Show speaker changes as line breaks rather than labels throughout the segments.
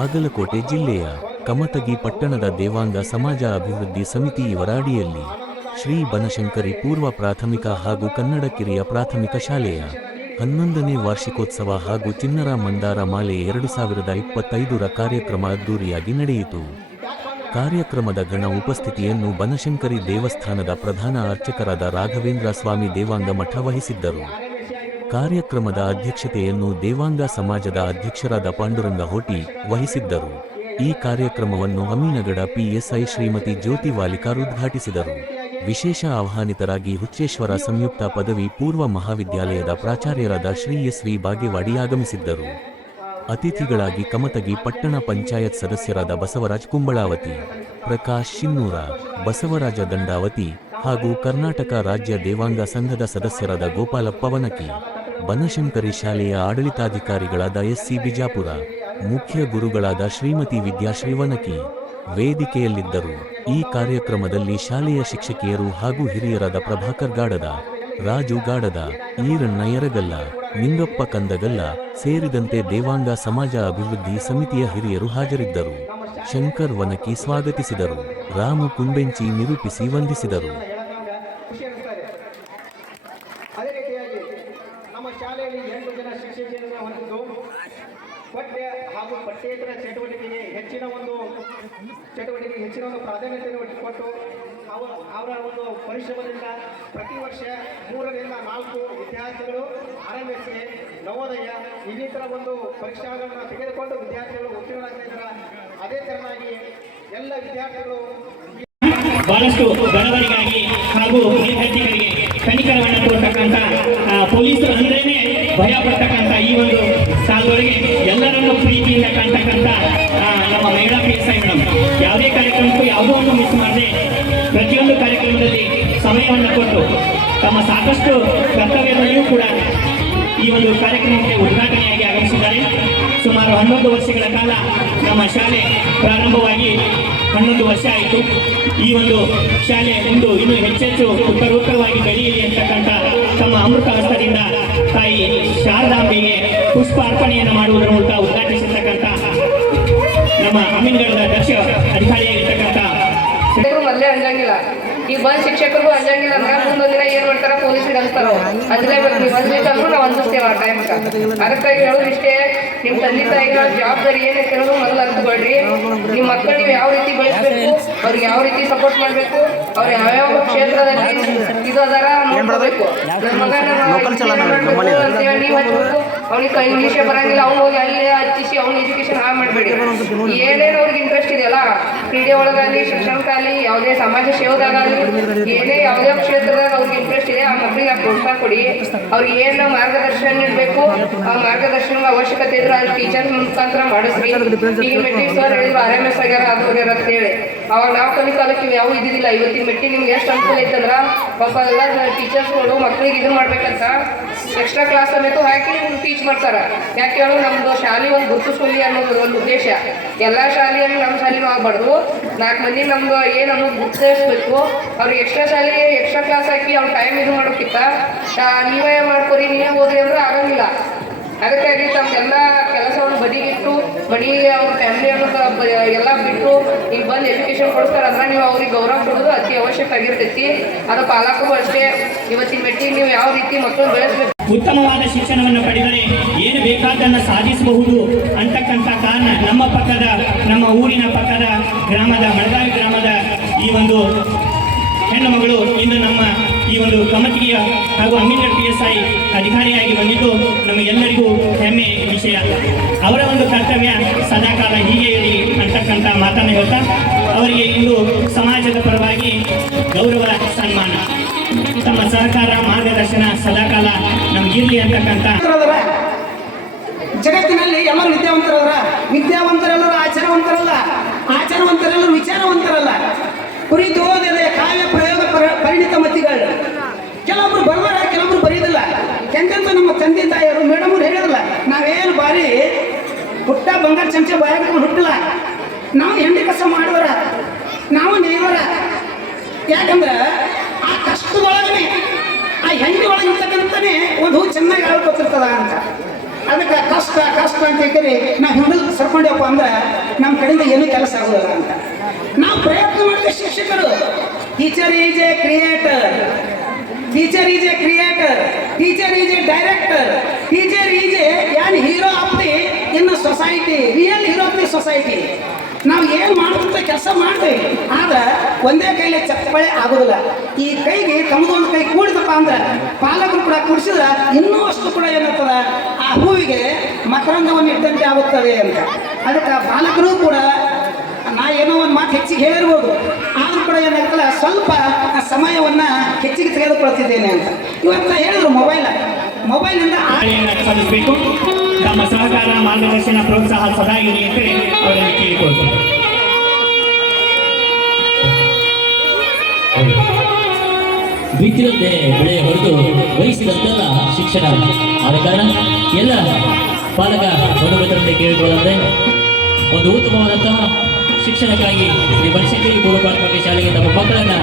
ಬಾಗಲಕೋಟೆ ಜಿಲ್ಲೆಯ ಕಮತಗಿ ಪಟ್ಟಣದ ದೇವಾಂಗ ಸಮಾಜ ಅಭಿವೃದ್ಧಿ ಸಮಿತಿ ಇವರ ಅಡಿಯಲ್ಲಿ ಶ್ರೀ ಬನಶಂಕರಿ ಪೂರ್ವ ಪ್ರಾಥಮಿಕ ಹಾಗೂ ಕನ್ನಡ ಕಿರಿಯ ಪ್ರಾಥಮಿಕ ಶಾಲೆಯ ಹನ್ನೊಂದನೇ ವಾರ್ಷಿಕೋತ್ಸವ ಹಾಗೂ ಚಿನ್ನರ ಮಂದಾರ ಮಾಲೆ ಎರಡು ಸಾವಿರದ ಇಪ್ಪತ್ತೈದರ ಕಾರ್ಯಕ್ರಮ ಅದ್ದೂರಿಯಾಗಿ ನಡೆಯಿತು. ಕಾರ್ಯಕ್ರಮದ ಗಣ ಉಪಸ್ಥಿತಿಯನ್ನು ಬನಶಂಕರಿ ದೇವಸ್ಥಾನದ ಪ್ರಧಾನ ಅರ್ಚಕರಾದ ರಾಘವೇಂದ್ರ ಸ್ವಾಮಿ ದೇವಾಂಗ ಮಠ ವಹಿಸಿದ್ದರು. ಕಾರ್ಯಕ್ರಮದ ಅಧ್ಯಕ್ಷತೆಯನ್ನು ದೇವಾಂಗ ಸಮಾಜದ ಅಧ್ಯಕ್ಷರಾದ ಪಾಂಡುರಂಗ ಹೋಟಿ ವಹಿಸಿದ್ದರು. ಈ ಕಾರ್ಯಕ್ರಮವನ್ನು ಅಮೀನಗಡ ಪಿಎಸ್ಐ ಶ್ರೀಮತಿ ಜ್ಯೋತಿ ವಾಲಿಕಾರ್ ಉದ್ಘಾಟಿಸಿದರು. ವಿಶೇಷ ಆಹ್ವಾನಿತರಾಗಿ ಹುಚ್ಚೇಶ್ವರ ಸಂಯುಕ್ತ ಪದವಿ ಪೂರ್ವ ಮಹಾವಿದ್ಯಾಲಯದ ಪ್ರಾಚಾರ್ಯರಾದ ಶ್ರೀ ಎಸ್ ವಿ ಬಾಗೇವಾಡಿ ಆಗಮಿಸಿದ್ದರು. ಅತಿಥಿಗಳಾಗಿ ಕಮತಗಿ ಪಟ್ಟಣ ಪಂಚಾಯತ್ ಸದಸ್ಯರಾದ ಬಸವರಾಜ್ ಕುಂಬಳಾವತಿ, ಪ್ರಕಾಶ್ ಶಿನ್ನೂರ, ಬಸವರಾಜ ದಂಡಾವತಿ ಹಾಗೂ ಕರ್ನಾಟಕ ರಾಜ್ಯ ದೇವಾಂಗ ಸಂಘದ ಸದಸ್ಯರಾದ ಗೋಪಾಲಪ್ಪ ವನಕಿ. ಬನಶಂಕರಿ ಶಾಲೆಯ ಆಡಳಿತಾಧಿಕಾರಿಗಳಾದ ಎಸ್ಸಿ ಬಿಜಾಪುರ, ಮುಖ್ಯ ಗುರುಗಳಾದ ಶ್ರೀಮತಿ ವಿದ್ಯಾಶ್ರೀ ವನಕಿ ವೇದಿಕೆಯಲ್ಲಿದ್ದರು. ಈ ಕಾರ್ಯಕ್ರಮದಲ್ಲಿ ಶಾಲೆಯ ಶಿಕ್ಷಕಿಯರು ಹಾಗೂ ಹಿರಿಯರಾದ ಪ್ರಭಾಕರ್ ಗಾಡದ, ರಾಜು ಗಾಡದ, ಈರಣ್ಣ ಯರಗಲ್ಲ, ನಿಂಗಪ್ಪ ಕಂದಗಲ್ಲ ಸೇರಿದಂತೆ ದೇವಾಂಗ ಸಮಾಜ ಅಭಿವೃದ್ಧಿ ಸಮಿತಿಯ ಹಿರಿಯರು ಹಾಜರಿದ್ದರು. ಶಂಕರ್ ವನಕಿ ಸ್ವಾಗತಿಸಿದರು. ರಾಮು ಕುಂಬೆಂಚಿ ನಿರೂಪಿಸಿ ವಂದಿಸಿದರು
ಖುಷಿ ಅನಿಸ್ತಾರೆ ಅದೇ ರೀತಿಯಾಗಿ ನಮ್ಮ ಶಾಲೆಯಲ್ಲಿ ಎಂಟು ಜನ ಶಿಕ್ಷಕಿಯರನ್ನು ಹೊಂದಿದ್ದು ಪಠ್ಯ ಹಾಗೂ ಪಠ್ಯೇತರ ಚಟುವಟಿಕೆಗೆ ಹೆಚ್ಚಿನ ಒಂದು ಹೆಚ್ಚಿನ ಒಂದು ಪ್ರಾಧಾನ್ಯತೆಯನ್ನು ಕೊಟ್ಟು ಅವ ಅವರ ಒಂದು ಪರಿಶ್ರಮದಿಂದ ಪ್ರತಿ ವರ್ಷ ಮೂರರಿಂದ ನಾಲ್ಕು ವಿದ್ಯಾರ್ಥಿಗಳು ಆರಂಭಿಸಿ ನವೋದಯ, ಇನ್ನಿತರ ಒಂದು ಪರೀಕ್ಷಾಗಳನ್ನು ತೆಗೆದುಕೊಂಡು ವಿದ್ಯಾರ್ಥಿಗಳು ಉತ್ತೀರ್ಣರಾಗಿದ್ದಾರೆ ಅದೇ ತರನಾಗಿ ಎಲ್ಲ ವಿದ್ಯಾರ್ಥಿಗಳು
ಬಹಳಷ್ಟು ಬಡವರಿಗಾಗಿ ಹಾಗೂ ವಿದ್ಯಾರ್ಥಿಗಳಿಗೆ ಕನಿಕರವನ್ನು ತೋರ್ತಕ್ಕಂಥ ಪೊಲೀಸರು ಅಂದ್ರೇನೆ ಭಯ ಪಡ್ತಕ್ಕಂಥ ಈ ಒಂದು ಸಾಲುವರಿಗೆ ಎಲ್ಲರನ್ನೂ ಪ್ರೀತಿಯಿಂದ ಕಾಣ್ತಕ್ಕಂಥ ನಮ್ಮ ಮಹಿಳಾ ಪಿ ಎಸ್ ಐ ಮೇಡಮ್ ಕಾರ್ಯಕ್ರಮಕ್ಕೂ ಯಾವುದೋ ಒಂದು ಮಿಸ್ ಮಾಡದೆ ಪ್ರತಿಯೊಂದು ಕಾರ್ಯಕ್ರಮದಲ್ಲಿ ಸಮಯವನ್ನು ಕೊಟ್ಟು ತಮ್ಮ ಸಾಕಷ್ಟು ಕರ್ತವ್ಯದಲ್ಲಿಯೂ ಕೂಡ ಈ ಒಂದು ಕಾರ್ಯಕ್ರಮಕ್ಕೆ ಉದ್ಘಾಟನೆಯಾಗಿ ಆಗಮಿಸಿದ್ದಾರೆ. ಸುಮಾರು ಹನ್ನೊಂದು ವರ್ಷಗಳ ಕಾಲ ನಮ್ಮ ಶಾಲೆ ಪ್ರಾರಂಭವಾಗಿ ಹನ್ನೊಂದು ವರ್ಷ ಆಯಿತು. ಈ ಒಂದು ಶಾಲೆ ಒಂದು ಇನ್ನೂ ಹೆಚ್ಚೆಚ್ಚು ಉತ್ತರೋತ್ತರವಾಗಿ ಬೆಳೆಯಲಿ ಅಂತಕ್ಕಂಥ ತಮ್ಮ ಅಮೃತ ಹಸ್ತದಿಂದ ತಾಯಿ ಶಾರದಾಂಬೆಗೆ ಪುಷ್ಪ ಅರ್ಪಣೆಯನ್ನು ಮಾಡುವುದರ ಮೂಲಕ ಉದ್ಘಾಟಿಸಿರ್ತಕ್ಕಂಥ ನಮ್ಮ ಅಮೀನ್ಗಢದ ದಕ್ಷ ಅಧಿಕಾರಿಯಾಗಿರ್ತಕ್ಕಂಥ
ಅಂಜಂಗಿಲ್ಲ ಈಗ ಬಂದ್ ಶಿಕ್ಷಕರಿಗೂ ಅಂಜಂಗಿಲ್ಲ ಅಂದ್ರೆ ಮುಂದೆ ದಿನ ಏನ್ ಮಾಡ್ತಾರ? ಪೊಲೀಸರಿಗೆ ಅಂತಾರ ಅಂಜಲೇಬೇಕು ನೀವು ಅಂದ್ಲಿಕ್ಕಂದ್ರೂ ನಾವ್ ಅನ್ಸುತ್ತೇವೆ ಆ ಟೈಮ್ ಅದಕ್ಕಾಗಿ ಹೇಳೋದು ಇಷ್ಟೇ ನಿಮ್ಮ ತಂದೆ ತಾಯಿಗಳ ಜವಾಬ್ದಾರಿ ಏನೈತೆ ಅನ್ನೋದು ಮೊದಲು ಅರ್ಥಕೊಳ್ರಿ ನಿಮ್ಮ ಮಕ್ಕಳು ನೀವು ಯಾವ ರೀತಿ ಬೆಳೆಸ್ಬೇಕು ಅವ್ರಿಗೆ ಯಾವ ರೀತಿ ಸಪೋರ್ಟ್ ಮಾಡ್ಬೇಕು ಅವ್ರು ಯಾವ್ಯಾವ ಕ್ಷೇತ್ರದಲ್ಲಿ ಇದು ಅದಾರ ನೋಡ್ಕೋಬೇಕು. ನನ್ನ ಮಗ ಅಂತೇಳಿ ನೀವು ಹಚ್ಬೇಕು. ಅವ್ನಿಗೆ ಕೈ ಇಂಗ್ಲೀಷೇ ಬರಂಗಿಲ್ಲ, ಅವ್ನು ಹೋಗಿ ಅಲ್ಲಿ ಹಚ್ಚಿಸಿ ಅವ್ನ ಎಜುಕೇಶನ್ ಹಾಳು ಮಾಡಬೇಡಿ. ಏನೇನು ಅವ್ರಿಗೆ ಇಂಟ್ರೆಸ್ಟ್ ಇದೆಯಲ್ಲ, ಕ್ರೀಡೆ ಒಳಗಾಗಲಿ, ಶಿಕ್ಷಣಕ್ಕಾಗಲಿ, ಯಾವುದೇ ಸಮಾಜ ಸೇವೆದಾಗಲಿ ಏನೇ ಯಾವುದೇ ಇಂಟ್ರೆಸ್ಟ್ ಆ ಪ್ರೋತ್ಸಾಹ ಕೊಡಿ. ಅವ್ರಿಗೆ ಏನು ಮಾರ್ಗದರ್ಶನ ನೀಡಬೇಕು, ಆ ಮಾರ್ಗದರ್ಶನ ಅವಶ್ಯಕತೆ ಇದ್ರೆ ಅಲ್ಲಿ ಟೀಚರ್ ಮುಖಾಂತರ ಮಾಡಿಸ್ರಿ. ಈಗ ಮೆಟ್ರಿಕ್ ಸರ್ ಹೇಳಿದ್ರು, ಆರ್ ಎಂ ಎಸ್ ಆಗ್ಯಾರ ಅದು ಹೋಗ್ಯಾರ ಅಂತ ಹೇಳಿ. ಅವಾಗ ನಾವು ಕಲಿ ಕಾಲಕ್ಕೆ ಯಾವ ಇದ್ದಿದ್ದಿಲ್ಲ. ಇವತ್ತಿನ ಮೆಟ್ಟಿ ನಿಮ್ಗೆ ಎಷ್ಟು ಅನುಕೂಲ ಐತಂದ್ರ ಪಾಪ ಎಲ್ಲ ಟೀಚರ್ಸ್ಗಳು ಮಕ್ಕಳಿಗೆ ಇದು ಮಾಡ್ಬೇಕಂತ ಎಕ್ಸ್ಟ್ರಾ ಕ್ಲಾಸ್ ಸಮೇತ ಹಾಕಿ ಟೀಚ್ ಮಾಡ್ತಾರೆ. ಯಾಕೆ ಹೇಳೋ ನಮ್ದು ಶಾಲೆ ಒಂದು ಗುರುತಿಸ್ಕೊಳ್ಳಿ ಅನ್ನೋದು ಒಂದು ಉದ್ದೇಶ. ಎಲ್ಲ ಶಾಲೆಯಲ್ಲಿ ನಮ್ಮ ಶಾಲೆನೂ ಆಗಬಾರ್ದು. ನಾಲ್ಕು ಮಂದಿ ನಮ್ದು ಏನು ಅನ್ನೋದು ಗುರುತಿಸ್ಬೇಕು. ಅವ್ರಿಗೆ ಎಕ್ಸ್ಟ್ರಾ ಶಾಲೆಗೆ ಎಕ್ಸ್ಟ್ರಾ ಕ್ಲಾಸ್ ಹಾಕಿ ಅವ್ರ ಟೈಮ್ ಇದು ಮಾಡೋಕ್ಕಿಂತ ನೀವೇ ಮಾಡ್ಕೊರಿ, ನೀವೇ ಹೋದ್ರಿ ಅಂದ್ರೆ ಆಗಂಗಿಲ್ಲ. ಅದಕ್ಕಾಗಿ ತಮ್ಮೆಲ್ಲ ಕೆಲಸವನ್ನು ಬದಿಗಿಟ್ಟು ಬಡಿ ಅವ್ರ ಫ್ಯಾಮಿಲಿಯನ್ನು ಎಲ್ಲ ಬಿಟ್ಟು ಈಗ ಬಂದು ಎಜುಕೇಶನ್ ಕೊಡಿಸ್ತಾರೆ ಅಂದ್ರೆ ನೀವು ಅವ್ರಿಗೆ ಗೌರವ ಕೊಡೋದು ಅತಿ ಅವಶ್ಯಕ ಆಗಿರ್ತೈತಿ ಅದು ಪಾಲಕರು ಅಷ್ಟೇ. ಇವತ್ತಿನ ಮೆಟ್ಟಿಗೆ ನೀವು ಯಾವ ರೀತಿ ಮಕ್ಕಳು ಬೆಳೆಸ್ಬೇಕು?
ಉತ್ತಮವಾದ ಶಿಕ್ಷಣವನ್ನು ಪಡೆದರೆ ಏನು ಬೇಕಾದನ್ನ ಸಾಧಿಸಬಹುದು ಅಂತಕ್ಕಂಥ ಕಾರಣ ನಮ್ಮ ಪಕ್ಕದ, ನಮ್ಮ ಊರಿನ ಪಕ್ಕದ ಗ್ರಾಮದ ಬೆಳಗಾವಿ ಗ್ರಾಮದ ಈ ಒಂದು ಹೆಣ್ಣು ಮಗಳು ಇಂದು ನಮ್ಮ ಈ ಒಂದು ಕಮತಿಗೆಯ ಹಾಗೂ ಅಮೀನ್ಗಢ ಪಿ ಎಸ್ ಐ ಅಧಿಕಾರಿಯಾಗಿ ಬಂದಿದ್ದು ನಮಗೆಲ್ಲರಿಗೂ ಹೆಮ್ಮೆ ವಿಷಯ. ಅವರ ಒಂದು ಕರ್ತವ್ಯ ಸದಾಕಾಲ ಹೀಗೆ ಇರಲಿ ಅಂತಕ್ಕಂಥ ಮಾತನ್ನು ಹೇಳ್ತಾ, ಅವರಿಗೆ ಇಂದು ಸಮಾಜದ ಪರವಾಗಿ ಗೌರವ ಸನ್ಮಾನ. ತಮ್ಮ ಸಹಕಾರ ಮಾರ್ಗದರ್ಶನ ಸದಾಕಾಲ ನಮಗಿರಲಿ ಅಂತಕ್ಕಂಥ.
ಜಗತ್ತಿನಲ್ಲಿ ಎಲ್ಲರೂ ವಿದ್ಯಾವಂತರಲ್ಲ ವಿದ್ಯಾವಂತರೆಲ್ಲರೂ ಆಚಾರವಂತರಲ್ಲ ಆಚಾರವಂತರೆಲ್ಲರೂ ವಿಚಾರವಂತರಲ್ಲ. ಕುರಿತು ಕೆಲವೊಬ್ರು ಬರ್ಬಾರ ಕೆಲವೊಬ್ರು ಬರೀದಿಲ್ಲ. ಎಂತೆಂತ ನಮ್ಮ ತಂದೆ ತಾಯಿಯರು ಮೇಡಮ್ ಹೇಳಿರಲ್ಲ ನಾವೇನು ಬಾರಿ ಪುಟ್ಟ ಬಂಗಾರ ಚಮಚ ಬಾಯಾಗ ಹುಟ್ಟಿಲ್ಲ. ನಾವು ಹೆಂಡಿ ಕಸ ಮಾಡೋರ ನಾವು ನೇವರ. ಯಾಕಂದ್ರೆ ಆ ಕಷ್ಟದೊಳಗನೆ, ಆ ಹೆಂಡಿ ಒಳಗಿರ್ತಕ್ಕಂಥನೇ ಒಂದು ಹೂ ಚೆನ್ನಾಗಿ ಆಳ್ಕೊತಿರ್ತದ ಅಂತ. ಅದಕ್ಕೆ ಕಷ್ಟ ಕಷ್ಟ ಅಂತ ಹೇಳಿ ನಾವು ಹಿಂದಕ್ಕೆ ಸರ್ಕೊಂಡೇವಪ್ಪ ಅಂದ್ರೆ ನಮ್ಮ ಕಡೆಯಿಂದ ಏನು ಕೆಲಸ ಆಗೋದಿಲ್ಲ ಅಂತ. ನಾವು ಪ್ರಯತ್ನ ಮಾಡಿದ ಶಿಕ್ಷಕರು. Teacher is a creator teacher is a creator teacher is a director teacher is a an hero of the in society real hero of the society ನಾವು ಏನು ಮಾಡುವಂತ ಕೆಲಸ ಮಾಡ್ತೀವಿ ಆದ್ರೆ ಒಂದೇ ಕೈಲಿ ಚಪ್ಪಳೆ ಆಗೋದಿಲ್ಲ. ಈ ಕೈಗೆ ತಮ್ಮದೊಂದು ಕೈ ಕೂಡಿದಪ್ಪ ಅಂದ್ರೆ ಪಾಲಕರು ಕೂಡ ಕೂಡಿಸಿದ್ರೆ ಇನ್ನೂ ಅಷ್ಟು ಕೂಡ ಏನಾಗ್ತದ? ಆ ಹೂವಿಗೆ ಮಕರಂದವನ್ನು ಇಟ್ಟಂತೆ ಆಗುತ್ತದೆ ಅಂತ. ಅದಕ್ಕೆ ಪಾಲಕರು ಕೂಡ, ನಾ ಏನೋ ಒಂದು ಮಾತು ಹೆಚ್ಚಿಗೆ ಹೇಳಿರ್ಬೋದು. ಕೂಡ ಏನಾಗ್ತಲ್ಲ ಸ್ವಲ್ಪ ಆ ಸಮಯವನ್ನ ಹೆಚ್ಚಿಗೆ ತೆಗೆದುಕೊಳ್ತಿದ್ದೇನೆ ಅಂತ. ಇವತ್ತು ಹೇಳಿದ್ರು ಮೊಬೈಲ್.
ಕಾರ್ಯವನ್ನು ಸಲ್ಲಿಸಬೇಕು ತಮ್ಮ ಸಹಕಾರ ಮಾರ್ಗದರ್ಶನ ಪ್ರೋತ್ಸಾಹ ಸದಾ ಇರಲಿ ಅಂತ ಅವರನ್ನು ಕೇಳಿಕೊಳ್ತಾರೆ.
ಬಿತ್ತಿದಂತೆ ಬೆಳೆ ಹೊರತು ವಹಿಸಿದಂತೆಲ್ಲ ಶಿಕ್ಷಣ ಆದ ಕಾರಣ ಎಲ್ಲ ಪಾಲಕ ಬಂಧುಮಿತ್ರರಲ್ಲಿ ಕೇಳಿಕೊಳ್ಳಂತೆ ಒಂದು ಉತ್ತಮವಾದಂತಹ ಶಿಕ್ಷಣಕ್ಕಾಗಿ ಶ್ರೀ ಬನಶಂಕರಿ ಪೂರ್ವ ಶಾಲೆಗೆ ತಮ್ಮ ಮಕ್ಕಳನ್ನ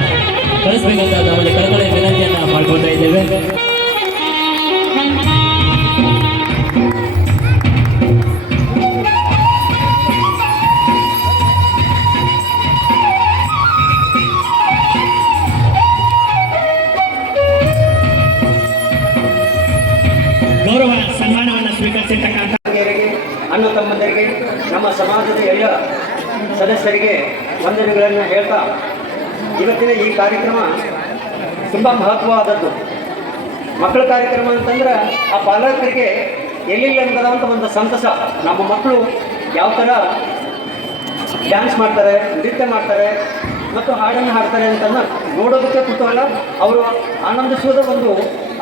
ಕಳಿಸ್ಬೇಕಂತ ನಮ್ಮಲ್ಲಿ ಕಳಕಳಿ ವಿನಂತಿಯನ್ನ ಮಾಡ್ಕೊಳ್ತಾ ಇದ್ದೇವೆ.
ಗೌರವ ಸನ್ಮಾನವನ್ನು ಸ್ವೀಕರಿಸಿರ್ತಕ್ಕಂಥ
ಅಣ್ಣ ತಮ್ಮಂದರಿಗೆ, ನಮ್ಮ ಸಮಾಜದ ಎಲ್ಲ ಸದಸ್ಯರಿಗೆ ವಂದನೆಗಳನ್ನು ಹೇಳ್ತಾ, ಇವತ್ತಿನ ಈ ಕಾರ್ಯಕ್ರಮ ತುಂಬ ಮಹತ್ವವಾದದ್ದು. ಮಕ್ಕಳ ಕಾರ್ಯಕ್ರಮ ಅಂತಂದ್ರೆ ಆ ಪಾಲಕರಿಗೆ ಎಲ್ಲಿಲ್ಲ ಅಂತ ಒಂದು ಸಂತಸ. ನಮ್ಮ ಮಕ್ಕಳು ಯಾವ ಥರ ಡ್ಯಾನ್ಸ್ ಮಾಡ್ತಾರೆ, ನೃತ್ಯ ಮಾಡ್ತಾರೆ ಮತ್ತು ಹಾಡನ್ನು ಹಾಡ್ತಾರೆ ಅಂತಂದ್ರೆ ನೋಡೋದಕ್ಕೆ ಕುತೂಹಲ, ಅವರು ಆನಂದಿಸುವುದೇ ಒಂದು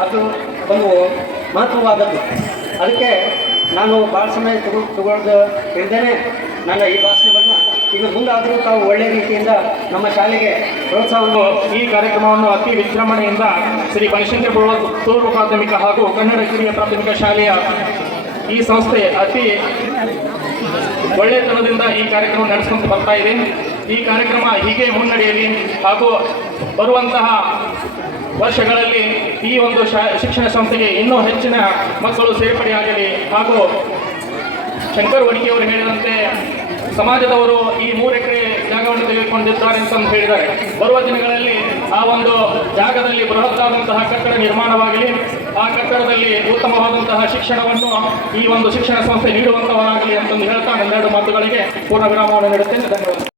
ಅದು ಒಂದು ಮಹತ್ವವಾದದ್ದು. ಅದಕ್ಕೆ ನಾನು ಭಾಳ ಸಮಯ ತಗೊ ತಗೊಳ್ದು ಇದ್ದೇನೆ ನನ್ನ ಈ ಭಾಷಣವನ್ನು ಇನ್ನು ಮುಂದಾದರೂ ತಾವು ಒಳ್ಳೆಯ ರೀತಿಯಿಂದ ನಮ್ಮ ಶಾಲೆಗೆ ಪ್ರೋತ್ಸಾಹವನ್ನು
ಈ ಕಾರ್ಯಕ್ರಮವನ್ನು ಅತಿ ವಿಜೃಂಭಣೆಯಿಂದ ಶ್ರೀ ಬನಶಂಕರ ಪೂರ್ವ ಪ್ರಾಥಮಿಕ ಹಾಗೂ ಕನ್ನಡ ಕಿರಿಯ ಪ್ರಾಥಮಿಕ ಶಾಲೆಯ ಈ ಸಂಸ್ಥೆ ಅತಿ ಒಳ್ಳೆಯತನದಿಂದ ಈ ಕಾರ್ಯಕ್ರಮ ನಡೆಸ್ಕೊಂಡು ಬರ್ತಾ ಇದೆ. ಈ ಕಾರ್ಯಕ್ರಮ ಹೀಗೆ ಮುನ್ನಡೆಯಲಿ ಹಾಗೂ ಬರುವಂತಹ ವರ್ಷಗಳಲ್ಲಿ ಈ ಒಂದು ಶಿಕ್ಷಣ ಸಂಸ್ಥೆಗೆ ಇನ್ನೂ ಹೆಚ್ಚಿನ ಮಕ್ಕಳು ಸೇರ್ಪಡೆಯಾಗಲಿ ಹಾಗೂ ಶಂಕರ್ ವಣಿಕೆಯವರು ಹೇಳಿದಂತೆ ಸಮಾಜದವರು ಈ ಮೂರು ಎಕರೆ ಜಾಗವನ್ನು ತೆಗೆದುಕೊಂಡಿದ್ದಾರೆ ಅಂತ ಹೇಳಿದ್ದಾರೆ. ಬರುವ ದಿನಗಳಲ್ಲಿ ಆ ಒಂದು ಜಾಗದಲ್ಲಿ ಬೃಹತ್ತಾದಂತಹ ಕಟ್ಟಡ ನಿರ್ಮಾಣವಾಗಲಿ, ಆ ಕಟ್ಟಡದಲ್ಲಿ ಉತ್ತಮವಾದಂತಹ ಶಿಕ್ಷಣವನ್ನು ಈ ಒಂದು ಶಿಕ್ಷಣ ಸಂಸ್ಥೆ ನೀಡುವಂತವರಾಗಲಿ ಅಂತಂದು ಹೇಳ್ತಾ ಹನ್ನೆರಡು ಮಾತುಗಳಿಗೆ ಪೂರ್ಣ ವಿರಾಮವನ್ನು ನೀಡುತ್ತೇನೆ. ಧನ್ಯವಾದ